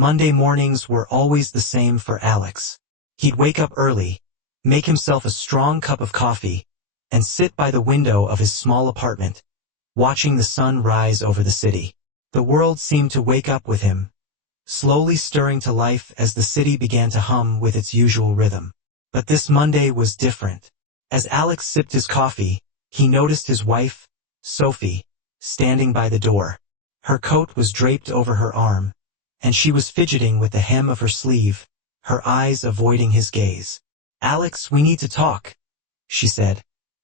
Monday mornings were always the same for Alex. He'd wake up early, make himself a strong cup of coffee, and sit by the window of his small apartment, watching the sun rise over the city. The world seemed to wake up with him, slowly stirring to life as the city began to hum with its usual rhythm. But this Monday was different. As Alex sipped his coffee, he noticed his wife, Sophie, standing by the door. Her coat was draped over her arm, and she was fidgeting with the hem of her sleeve, her eyes avoiding his gaze. "Alex, we need to talk," she said,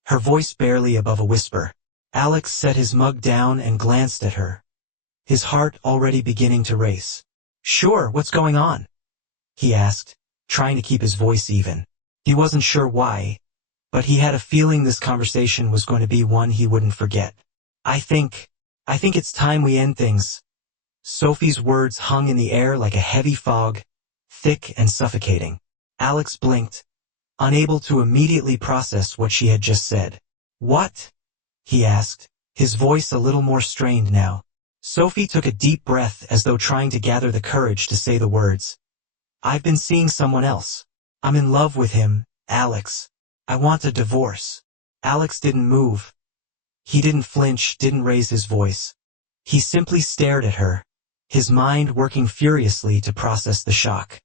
her voice barely above a whisper. Alex set his mug down and glanced at her, his heart already beginning to race. "Sure, what's going on?" he asked, trying to keep his voice even. He wasn't sure why, but he had a feeling this conversation was going to be one he wouldn't forget. I think it's time we end things." Sophie's words hung in the air like a heavy fog, thick and suffocating. Alex blinked, unable to immediately process what she had just said. "What?" he asked, his voice a little more strained now. Sophie took a deep breath as though trying to gather the courage to say the words. "I've been seeing someone else. I'm in love with him, Alex. I want a divorce." Alex didn't move. He didn't flinch, didn't raise his voice. He simply stared at her, his mind working furiously to process the shock.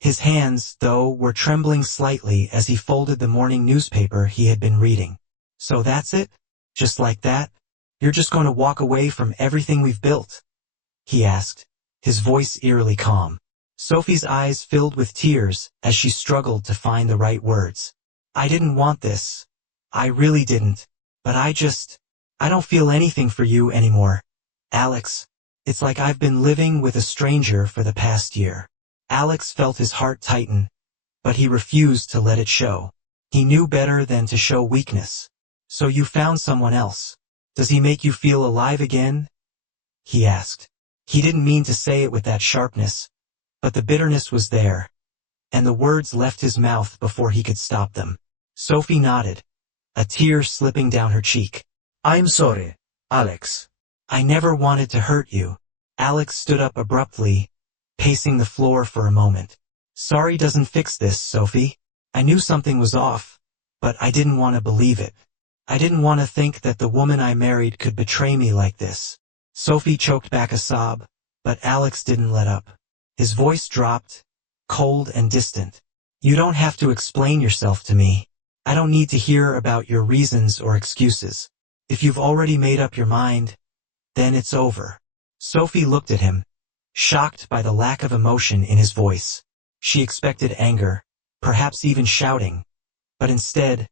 His hands, though, were trembling slightly as he folded the morning newspaper he had been reading. "So that's it? Just like that? You're just going to walk away from everything we've built?" he asked, his voice eerily calm. Sophie's eyes filled with tears as she struggled to find the right words. "I didn't want this. I really didn't. But I don't feel anything for you anymore, Alex. It's like I've been living with a stranger for the past year." Alex felt his heart tighten, but he refused to let it show. He knew better than to show weakness. "So you found someone else. Does he make you feel alive again?" he asked. He didn't mean to say it with that sharpness, but the bitterness was there, and the words left his mouth before he could stop them. Sophie nodded, a tear slipping down her cheek. "I'm sorry, Alex. I never wanted to hurt you." Alex stood up abruptly, pacing the floor for a moment. "Sorry doesn't fix this, Sophie. I knew something was off, but I didn't want to believe it. I didn't want to think that the woman I married could betray me like this." Sophie choked back a sob, but Alex didn't let up. His voice dropped, cold and distant. "You don't have to explain yourself to me. I don't need to hear about your reasons or excuses. If you've already made up your mind, then it's over." Sophie looked at him, shocked by the lack of emotion in his voice. She expected anger, perhaps even shouting, but instead,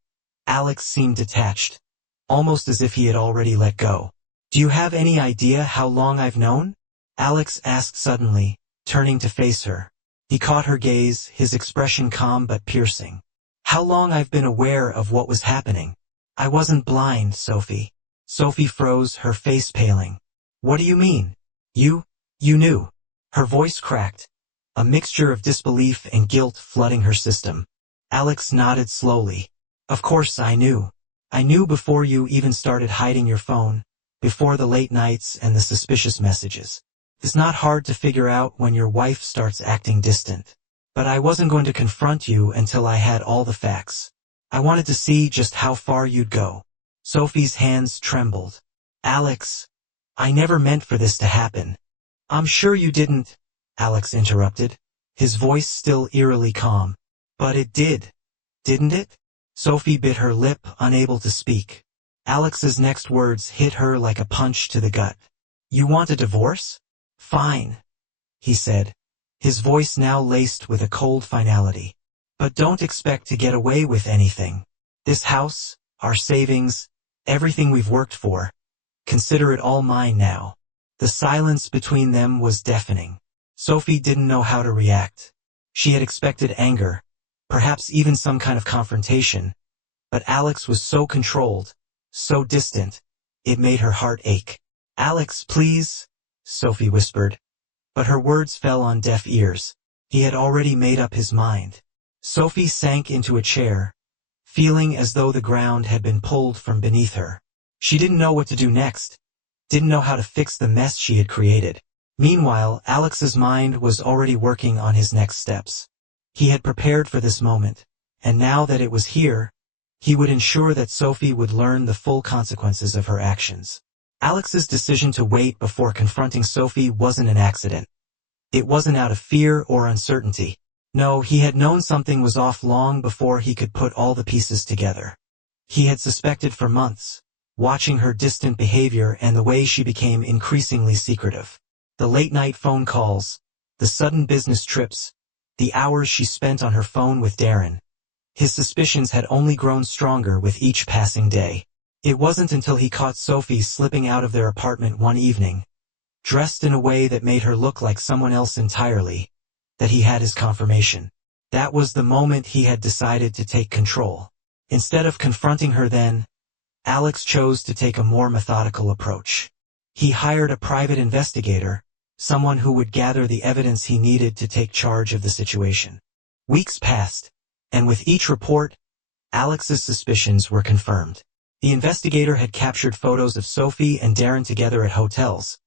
Alex seemed detached, almost as if he had already let go. "Do you have any idea how long I've known?" Alex asked suddenly, turning to face her. He caught her gaze, his expression calm but piercing. "How long I've been aware of what was happening. I wasn't blind, Sophie." Sophie froze, her face paling. "What do you mean? You knew?" Her voice cracked, a mixture of disbelief and guilt flooding her system. Alex nodded slowly. "Of course I knew. I knew before you even started hiding your phone, before the late nights and the suspicious messages. It's not hard to figure out when your wife starts acting distant. But I wasn't going to confront you until I had all the facts. I wanted to see just how far you'd go." Sophie's hands trembled. "Alex, I never meant for this to happen." "I'm sure you didn't," Alex interrupted, his voice still eerily calm. "But it did, didn't it?" Sophie bit her lip, unable to speak. Alex's next words hit her like a punch to the gut. "You want a divorce? Fine," he said, his voice now laced with a cold finality. "But don't expect to get away with anything. This house, our savings, everything we've worked for, consider it all mine now." The silence between them was deafening. Sophie didn't know how to react. She had expected anger, perhaps even some kind of confrontation, but Alex was so controlled, so distant, it made her heart ache. "Alex, please," Sophie whispered. But her words fell on deaf ears. He had already made up his mind. Sophie sank into a chair, feeling as though the ground had been pulled from beneath her. She didn't know what to do next, didn't know how to fix the mess she had created. Meanwhile, Alex's mind was already working on his next steps. He had prepared for this moment, and now that it was here, he would ensure that Sophie would learn the full consequences of her actions. Alex's decision to wait before confronting Sophie wasn't an accident. It wasn't out of fear or uncertainty. No, he had known something was off long before he could put all the pieces together. He had suspected for months, watching her distant behavior and the way she became increasingly secretive. The late-night phone calls, the sudden business trips, the hours she spent on her phone with Darren. His suspicions had only grown stronger with each passing day. It wasn't until he caught Sophie slipping out of their apartment one evening, dressed in a way that made her look like someone else entirely, that he had his confirmation. That was the moment he had decided to take control. Instead of confronting her then, Alex chose to take a more methodical approach. He hired a private investigator, someone who would gather the evidence he needed to take charge of the situation. Weeks passed, and with each report, Alex's suspicions were confirmed. The investigator had captured photos of Sophie and Darren together at hotels,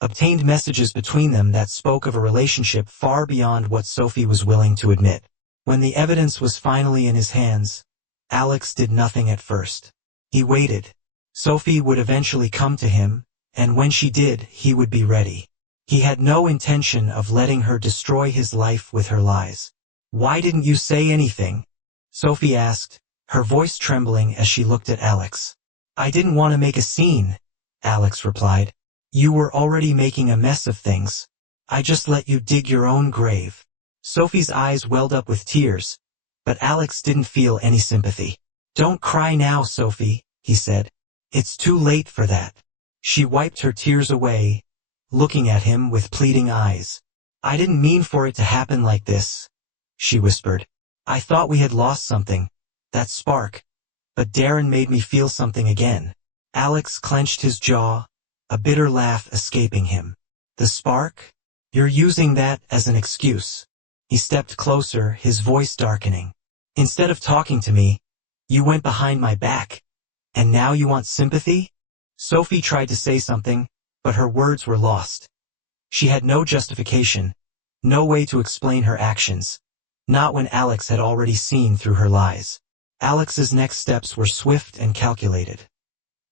obtained messages between them that spoke of a relationship far beyond what Sophie was willing to admit. When the evidence was finally in his hands, Alex did nothing at first. He waited. Sophie would eventually come to him, and when she did, he would be ready. He had no intention of letting her destroy his life with her lies. "Why didn't you say anything?" Sophie asked, her voice trembling as she looked at Alex. "I didn't want to make a scene," Alex replied. "You were already making a mess of things. I just let you dig your own grave." Sophie's eyes welled up with tears, but Alex didn't feel any sympathy. "Don't cry now, Sophie," he said. "It's too late for that." She wiped her tears away, looking at him with pleading eyes. "I didn't mean for it to happen like this," she whispered. "I thought we had lost something, that spark, but Darren made me feel something again." Alex clenched his jaw, a bitter laugh escaping him. "The spark? You're using that as an excuse." He stepped closer, his voice darkening. "Instead of talking to me, you went behind my back. And now you want sympathy?" Sophie tried to say something, but her words were lost. She had no justification, no way to explain her actions, not when Alex had already seen through her lies. Alex's next steps were swift and calculated.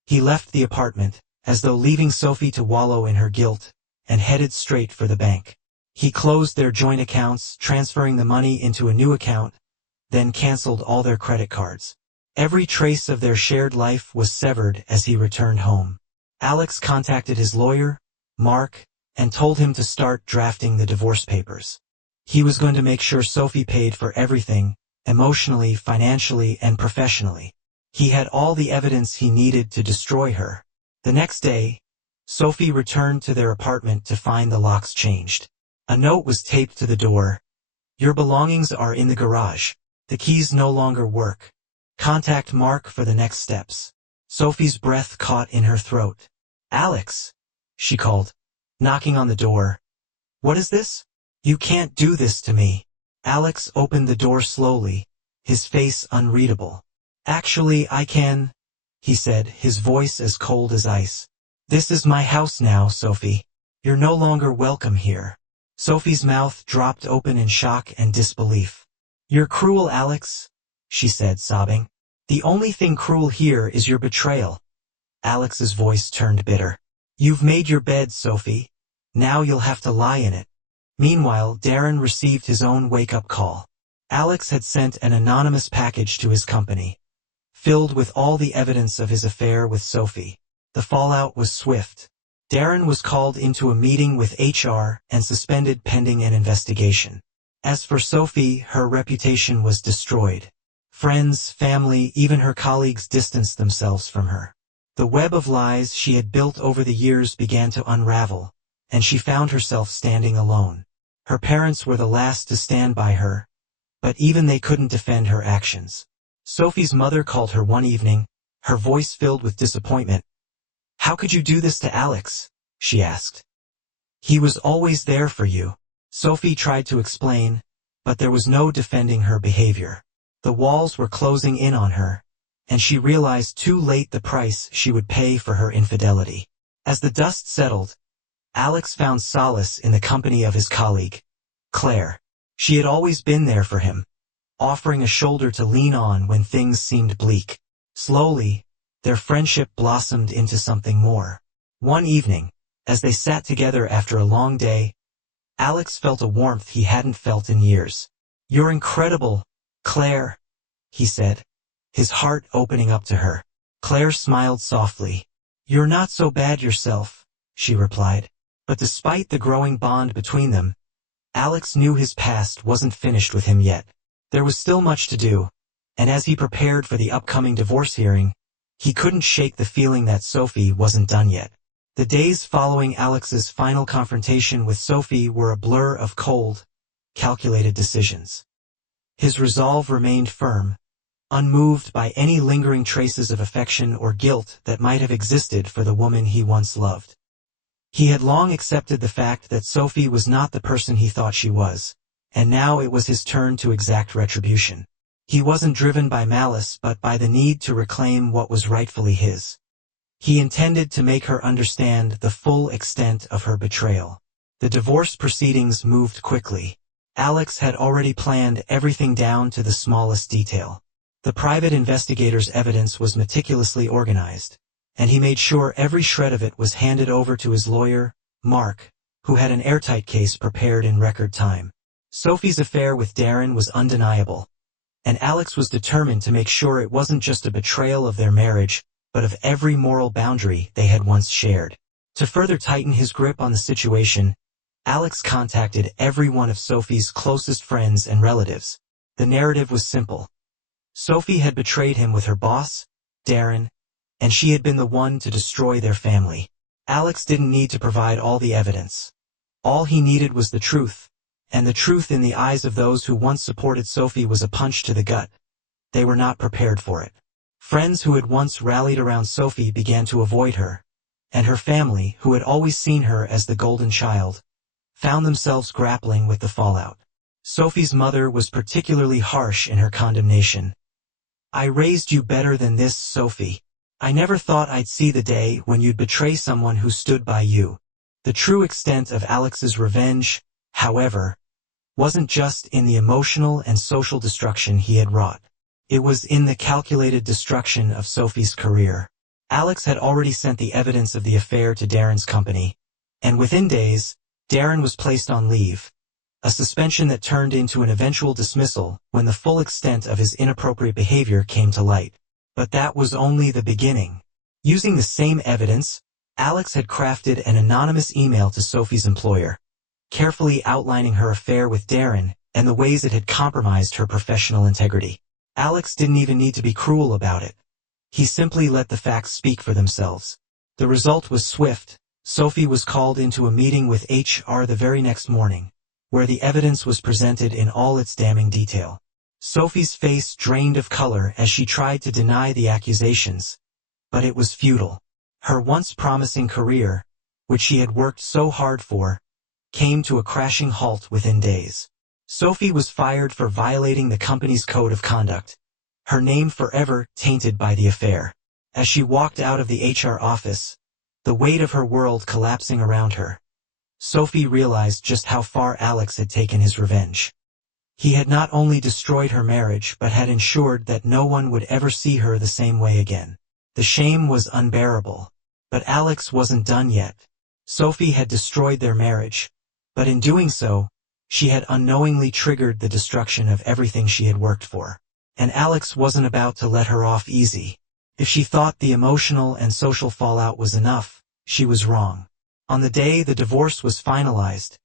He left the apartment, as though leaving Sophie to wallow in her guilt, and headed straight for the bank. He closed their joint accounts, transferring the money into a new account, then canceled all their credit cards. Every trace of their shared life was severed as he returned home. Alex contacted his lawyer, Mark, and told him to start drafting the divorce papers. He was going to make sure Sophie paid for everything, emotionally, financially, and professionally. He had all the evidence he needed to destroy her. The next day, Sophie returned to their apartment to find the locks changed. A note was taped to the door. "Your belongings are in the garage. The keys no longer work. Contact Mark for the next steps." Sophie's breath caught in her throat. "Alex," she called, knocking on the door. "What is this? You can't do this to me." Alex opened the door slowly, his face unreadable. "Actually, I can," he said, his voice as cold as ice. "This is my house now, Sophie. You're no longer welcome here." Sophie's mouth dropped open in shock and disbelief. "You're cruel, Alex," she said, sobbing. "The only thing cruel here is your betrayal." Alex's voice turned bitter. "You've made your bed, Sophie. Now you'll have to lie in it." Meanwhile, Darren received his own wake-up call. Alex had sent an anonymous package to his company, filled with all the evidence of his affair with Sophie. The fallout was swift. Darren was called into a meeting with HR and suspended pending an investigation. As for Sophie, her reputation was destroyed. Friends, family, even her colleagues distanced themselves from her. The web of lies she had built over the years began to unravel, and she found herself standing alone. Her parents were the last to stand by her, but even they couldn't defend her actions. Sophie's mother called her one evening, her voice filled with disappointment. "How could you do this to Alex?" she asked. "He was always there for you." Sophie tried to explain, but there was no defending her behavior. The walls were closing in on her, and she realized too late the price she would pay for her infidelity. As the dust settled, Alex found solace in the company of his colleague, Claire. She had always been there for him, offering a shoulder to lean on when things seemed bleak. Slowly, their friendship blossomed into something more. One evening, as they sat together after a long day, Alex felt a warmth he hadn't felt in years. "You're incredible, Claire," he said, his heart opening up to her. Claire smiled softly. "You're not so bad yourself," she replied. But despite the growing bond between them, Alex knew his past wasn't finished with him yet. There was still much to do, and as he prepared for the upcoming divorce hearing, he couldn't shake the feeling that Sophie wasn't done yet. The days following Alex's final confrontation with Sophie were a blur of cold, calculated decisions. His resolve remained firm, unmoved by any lingering traces of affection or guilt that might have existed for the woman he once loved. He had long accepted the fact that Sophie was not the person he thought she was, and now it was his turn to exact retribution. He wasn't driven by malice but by the need to reclaim what was rightfully his. He intended to make her understand the full extent of her betrayal. The divorce proceedings moved quickly. Alex had already planned everything down to the smallest detail. The private investigator's evidence was meticulously organized, and he made sure every shred of it was handed over to his lawyer, Mark, who had an airtight case prepared in record time. Sophie's affair with Darren was undeniable, and Alex was determined to make sure it wasn't just a betrayal of their marriage, but of every moral boundary they had once shared. To further tighten his grip on the situation, Alex contacted every one of Sophie's closest friends and relatives. The narrative was simple. Sophie had betrayed him with her boss, Darren, and she had been the one to destroy their family. Alex didn't need to provide all the evidence. All he needed was the truth, and the truth in the eyes of those who once supported Sophie was a punch to the gut. They were not prepared for it. Friends who had once rallied around Sophie began to avoid her, and her family, who had always seen her as the golden child, found themselves grappling with the fallout. Sophie's mother was particularly harsh in her condemnation. "I raised you better than this, Sophie. I never thought I'd see the day when you'd betray someone who stood by you." The true extent of Alex's revenge, however, wasn't just in the emotional and social destruction he had wrought. It was in the calculated destruction of Sophie's career. Alex had already sent the evidence of the affair to Darren's company, and within days, Darren was placed on leave, a suspension that turned into an eventual dismissal when the full extent of his inappropriate behavior came to light. But that was only the beginning. Using the same evidence, Alex had crafted an anonymous email to Sophie's employer, carefully outlining her affair with Darren and the ways it had compromised her professional integrity. Alex didn't even need to be cruel about it. He simply let the facts speak for themselves. The result was swift. Sophie was called into a meeting with HR the very next morning, where the evidence was presented in all its damning detail. Sophie's face drained of color as she tried to deny the accusations, but it was futile. Her once promising career, which she had worked so hard for, came to a crashing halt within days. Sophie was fired for violating the company's code of conduct, her name forever tainted by the affair. As she walked out of the HR office, the weight of her world collapsing around her, Sophie realized just how far Alex had taken his revenge. He had not only destroyed her marriage but had ensured that no one would ever see her the same way again. The shame was unbearable. But Alex wasn't done yet. Sophie had destroyed their marriage, but in doing so, she had unknowingly triggered the destruction of everything she had worked for. And Alex wasn't about to let her off easy. If she thought the emotional and social fallout was enough, she was wrong. On the day the divorce was finalized,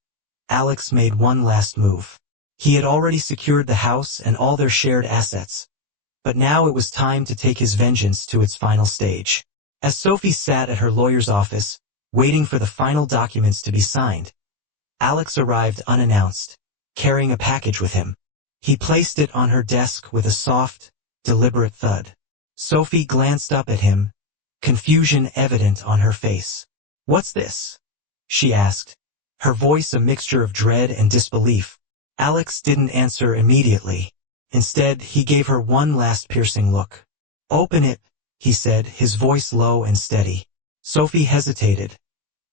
Alex made one last move. He had already secured the house and all their shared assets, but now it was time to take his vengeance to its final stage. As Sophie sat at her lawyer's office, waiting for the final documents to be signed, Alex arrived unannounced, carrying a package with him. He placed it on her desk with a soft, deliberate thud. Sophie glanced up at him, confusion evident on her face. "What's this?" she asked, her voice a mixture of dread and disbelief. Alex didn't answer immediately. Instead, he gave her one last piercing look. "Open it," he said, his voice low and steady. Sophie hesitated,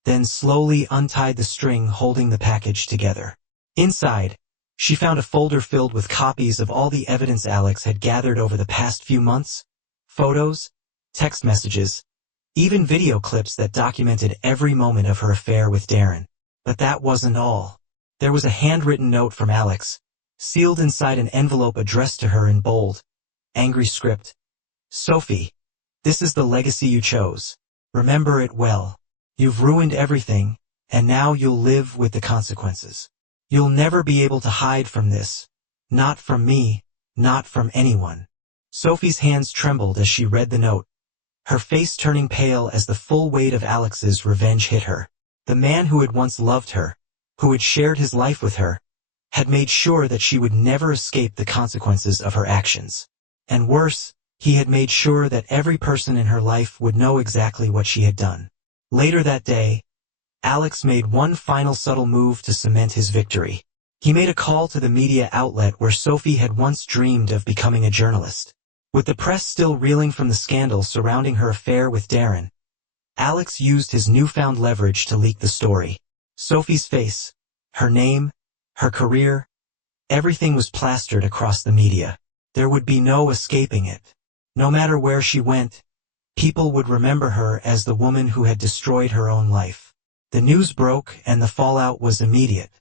then slowly untied the string holding the package together. Inside, she found a folder filled with copies of all the evidence Alex had gathered over the past few months, photos, text messages, even video clips that documented every moment of her affair with Darren. But that wasn't all. There was a handwritten note from Alex, sealed inside an envelope addressed to her in bold, angry script. Sophie, this is the legacy you chose. Remember it well. You've ruined everything, and now you'll live with the consequences. You'll never be able to hide from this. Not from me, not from anyone. Sophie's hands trembled as she read the note, her face turning pale as the full weight of Alex's revenge hit her. The man who had once loved her, who had shared his life with her, had made sure that she would never escape the consequences of her actions. And worse, he had made sure that every person in her life would know exactly what she had done. Later that day, Alex made one final subtle move to cement his victory. He made a call to the media outlet where Sophie had once dreamed of becoming a journalist. With the press still reeling from the scandal surrounding her affair with Darren, Alex used his newfound leverage to leak the story. Sophie's face, her name, her career, everything was plastered across the media. There would be no escaping it. No matter where she went, people would remember her as the woman who had destroyed her own life. The news broke and the fallout was immediate.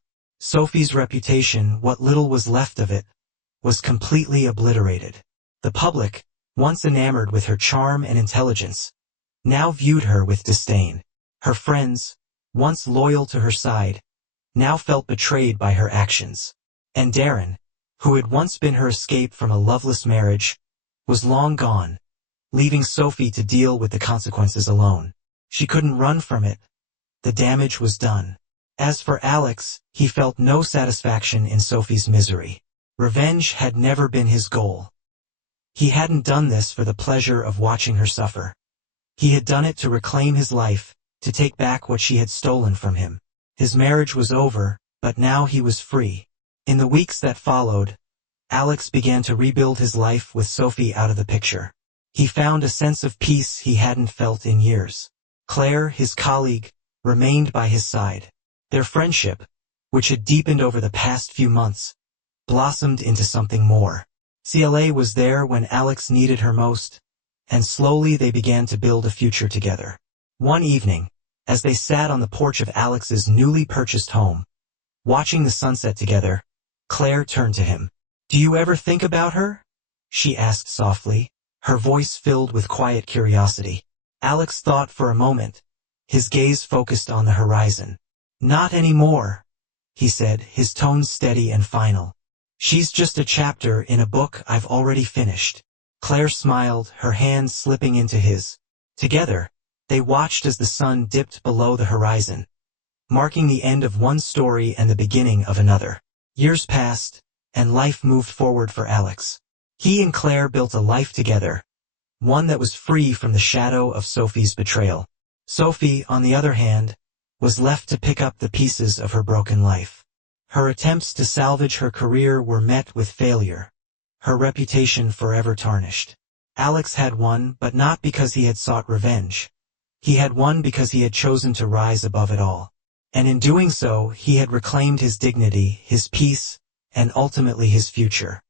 Sophie's reputation, what little was left of it, was completely obliterated. The public, once enamored with her charm and intelligence, now viewed her with disdain. Her friends, once loyal to her side, now felt betrayed by her actions. And Darren, who had once been her escape from a loveless marriage, was long gone, leaving Sophie to deal with the consequences alone. She couldn't run from it. The damage was done. As for Alex, he felt no satisfaction in Sophie's misery. Revenge had never been his goal. He hadn't done this for the pleasure of watching her suffer. He had done it to reclaim his life, to take back what she had stolen from him. His marriage was over, but now he was free. In the weeks that followed, Alex began to rebuild his life with Sophie out of the picture. He found a sense of peace he hadn't felt in years. Claire, his colleague, remained by his side. Their friendship, which had deepened over the past few months, blossomed into something more. CLA was there when Alex needed her most, and slowly they began to build a future together. One evening, as they sat on the porch of Alex's newly purchased home, watching the sunset together, Claire turned to him. "Do you ever think about her?" she asked softly, her voice filled with quiet curiosity. Alex thought for a moment, his gaze focused on the horizon. "Not anymore," he said, his tone steady and final. "She's just a chapter in a book I've already finished." Claire smiled, her hands slipping into his. Together, they watched as the sun dipped below the horizon, marking the end of one story and the beginning of another. Years passed, and life moved forward for Alex. He and Claire built a life together, one that was free from the shadow of Sophie's betrayal. Sophie, on the other hand, was left to pick up the pieces of her broken life. Her attempts to salvage her career were met with failure, her reputation forever tarnished. Alex had won, but not because he had sought revenge. He had won because he had chosen to rise above it all. And in doing so, he had reclaimed his dignity, his peace, and ultimately his future.